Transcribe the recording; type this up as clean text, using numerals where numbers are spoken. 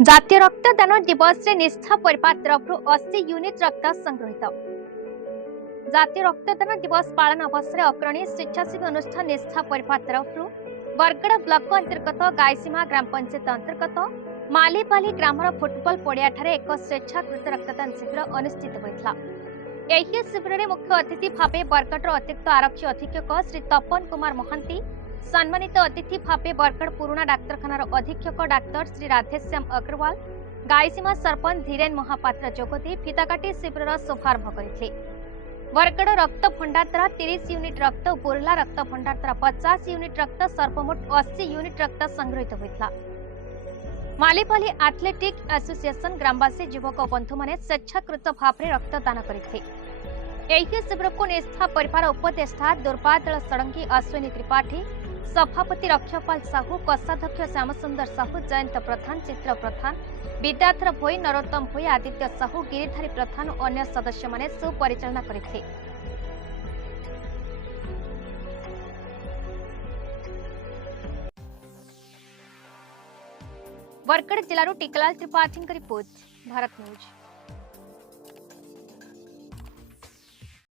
जातीय रक्तदान दिवस रे निष्ठा परिवार तरफ 80 यूनिट रक्त संग्रहित। जातीय रक्तदान दिवस पालन अवसर अग्रणी स्वेच्छासेवी अनुष्ठान निष्ठा परिवार तरफ बरगड़ ब्लॉक अंतर्गत गायसीमा ग्राम पंचायत अंतर्गत मालीपाली ग्रामर फुटबॉल पड़िया एक स्वेच्छाकृत रक्तदान शिविर अनुष्ठित होता। यही शिविर में मुख्य अतिथि भाव बरगड़ अतिरिक्त आरक्षी अधीक्षक श्री तपन कुमार महांती, सम्मानित अतिथि भाव बरगड़ पुराणा डाक्तरखानार अधीक्षक डाक्तर श्री राधेश्याम अग्रवाल, गायसीमा सरपंच धीरेन महापात्र जोगदे फिताकाटी शिविर शुभारंभ करते। बरगड़ रक्त भंडार द्वारा 30 यूनिट रक्त, बुर्ला रक्त भंडार द्वारा 50 यूनिट रक्त, सर्वमोट 80 यूनिट रक्त संग्रहित होता। मालीपाली एथलेटिक एसोसिएशन ग्रामवासी युवक बंधु माने स्वेच्छाकृत भाव में रक्तदान करते। यही शिविर को निष्ठा परिवार उपदेष्टा दुर्बादल षडंगी, अश्विनी त्रिपाठी, सभापति रक्षपाल साहू, कोषाध्यक्ष श्यामसुंदर साहू, जयंत प्रधान, चित्र प्रधान, विद्याधर भोई, नरोत्तम भोई, आदित्य साहू, गिरिधारी प्रधान और अन्य सदस्य माने सुपरिचालना करते। बरगड़ जिलारू टिकलाल त्रिपाठी रिपोर्ट, भारत न्यूज।